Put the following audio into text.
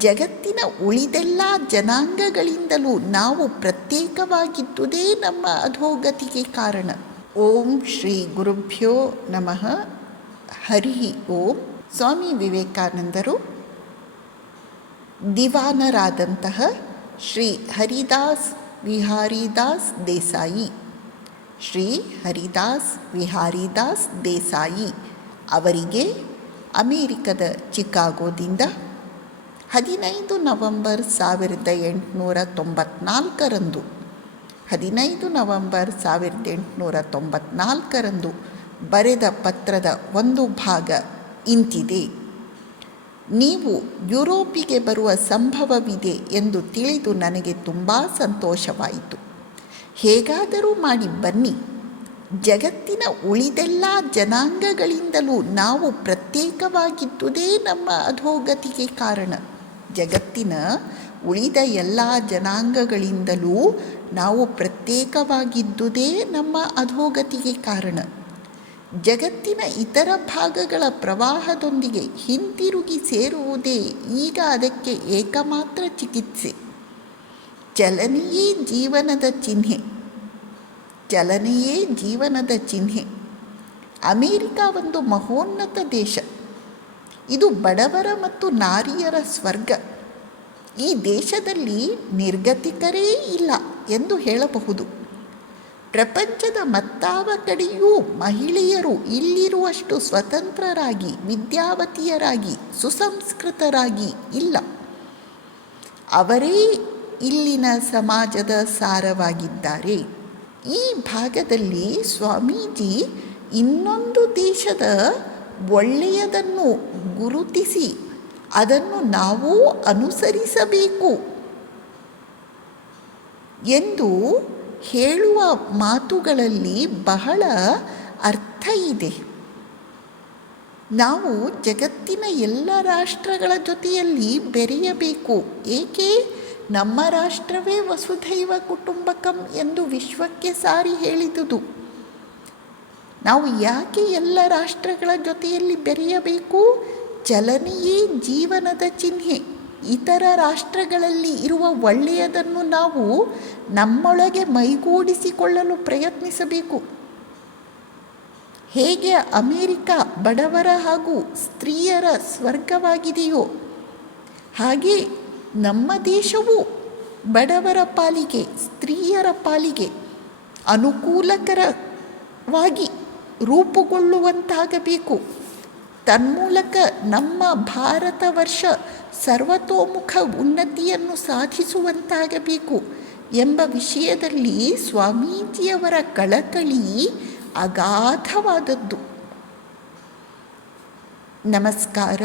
ಜಗತ್ತಿನ ಉಳಿದೆಲ್ಲ ಜನಾಂಗಗಳಿಂದಲೂ ನಾವು ಪ್ರತ್ಯೇಕವಾಗಿದ್ದುದೇ ನಮ್ಮ ಅಧೋಗತಿಗೆ ಕಾರಣ. ಓಂ ಶ್ರೀ ಗುರುಭ್ಯೋ ನಮಃ. ಹರಿ ಓಂ. ಸ್ವಾಮಿ ವಿವೇಕಾನಂದರು ದಿವಾನರಾದಂತಹ ಶ್ರೀ ಹರಿದಾಸ್ ವಿಹಾರಿದಾಸ್ ದೇಸಾಯಿ, ಶ್ರೀ ಹರಿದಾಸ್ ವಿಹಾರಿದಾಸ್ ದೇಸಾಯಿ ಅವರಿಗೆ ಅಮೇರಿಕದ ಚಿಕಾಗೋದಿಂದ 15 ನವೆಂಬರ್ 1894 1894 ಬರೆದ ಪತ್ರದ ಒಂದು ಭಾಗ ಇಂತಿದೆ. ನೀವು ಯುರೋಪಿಗೆ ಬರುವ ಸಂಭವವಿದೆ ಎಂದು ತಿಳಿದು ನನಗೆ ತುಂಬ ಸಂತೋಷವಾಯಿತು. ಹೇಗಾದರೂ ಮಾಡಿ ಬನ್ನಿ. ಜಗತ್ತಿನ ಉಳಿದೆಲ್ಲ ಜನಾಂಗಗಳಿಂದಲೂ ನಾವು ಪ್ರತ್ಯೇಕವಾಗಿದ್ದುದೇ ನಮ್ಮ ಅಧೋಗತಿಗೆ ಕಾರಣ. ಜಗತ್ತಿನ ಉಳಿದ ಎಲ್ಲ ಜನಾಂಗಗಳಿಂದಲೂ ನಾವು ಪ್ರತ್ಯೇಕವಾಗಿದ್ದುದೇ ನಮ್ಮ ಅಧೋಗತಿಗೆ ಕಾರಣ. ಜಗತ್ತಿನ ಇತರ ಭಾಗಗಳ ಪ್ರವಾಹದೊಂದಿಗೆ ಹಿಂತಿರುಗಿ ಸೇರುವುದೇ ಈಗ ಅದಕ್ಕೆ ಏಕಮಾತ್ರ ಚಿಕಿತ್ಸೆ. ಚಲನೆಯೇ ಜೀವನದ ಚಿಹ್ನೆ. ಚಲನೆಯೇ ಜೀವನದ ಚಿಹ್ನೆ. ಅಮೇರಿಕ ಒಂದು ಮಹೋನ್ನತ ದೇಶ. ಇದು ಬಡವರ ಮತ್ತು ನಾರಿಯರ ಸ್ವರ್ಗ. ಈ ದೇಶದಲ್ಲಿ ನಿರ್ಗತಿಕರೇ ಇಲ್ಲ ಎಂದು ಹೇಳಬಹುದು. ಪ್ರಪಂಚದ ಮತ್ತಾವ ಕಡೆಯೂ ಮಹಿಳೆಯರು ಇಲ್ಲಿರುವಷ್ಟು ಸ್ವತಂತ್ರರಾಗಿ, ವಿದ್ಯಾವತಿಯರಾಗಿ, ಸುಸಂಸ್ಕೃತರಾಗಿ ಇಲ್ಲ. ಅವರೇ ಇಲ್ಲಿನ ಸಮಾಜದ ಸಾರವಾಗಿದ್ದಾರೆ. ಈ ಭಾಗದಲ್ಲಿ ಸ್ವಾಮೀಜಿ ಇನ್ನೊಂದು ದೇಶದ ಒಳ್ಳೆಯದನ್ನು ಗುರುತಿಸಿ ಅದನ್ನು ನಾವೂ ಅನುಸರಿಸಬೇಕು ಎಂದು ಹೇಳುವ ಮಾತುಗಳಲ್ಲಿ ಬಹಳ ಅರ್ಥ ಇದೆ. ನಾವು ಜಗತ್ತಿನ ಎಲ್ಲ ರಾಷ್ಟ್ರಗಳ ಜೊತೆಯಲ್ಲಿ ಬೆರೆಯಬೇಕು. ಏಕೆ? ನಮ್ಮ ರಾಷ್ಟ್ರವೇ ವಸುಧೈವ ಕುಟುಂಬಕಂ ಎಂದು ವಿಶ್ವಕ್ಕೆ ಸಾರಿ ಹೇಳಿದುದು. ನಾವು ಯಾಕೆ ಎಲ್ಲ ರಾಷ್ಟ್ರಗಳ ಜೊತೆಯಲ್ಲಿ ಬೆರೆಯಬೇಕು? ಚಲನೆಯೇ ಜೀವನದ ಚಿಹ್ನೆ. ಇತರ ರಾಷ್ಟ್ರಗಳಲ್ಲಿ ಇರುವ ಒಳ್ಳೆಯದನ್ನು ನಾವು ನಮ್ಮೊಳಗೆ ಮೈಗೂಡಿಸಿಕೊಳ್ಳಲು ಪ್ರಯತ್ನಿಸಬೇಕು. ಹೇಗೆ ಅಮೇರಿಕ ಬಡವರ ಹಾಗೂ ಸ್ತ್ರೀಯರ ಸ್ವರ್ಗವಾಗಿದೆಯೋ ಹಾಗೆ ನಮ್ಮ ದೇಶವು ಬಡವರ ಪಾಲಿಗೆ, ಸ್ತ್ರೀಯರ ಪಾಲಿಗೆ ಅನುಕೂಲಕರವಾಗಿ ರೂಪುಗೊಳ್ಳುವಂತಾಗಬೇಕು. ತನ್ಮೂಲಕ ನಮ್ಮ ಭಾರತ ವರ್ಷ ಸರ್ವತೋಮುಖ ಉನ್ನತಿಯನ್ನು ಸಾಧಿಸುವಂತಾಗಬೇಕು ಎಂಬ ವಿಷಯದಲ್ಲಿ ಸ್ವಾಮೀಜಿಯವರ ಕಳಕಳಿ ಅಗಾಧವಾದದ್ದು. ನಮಸ್ಕಾರ.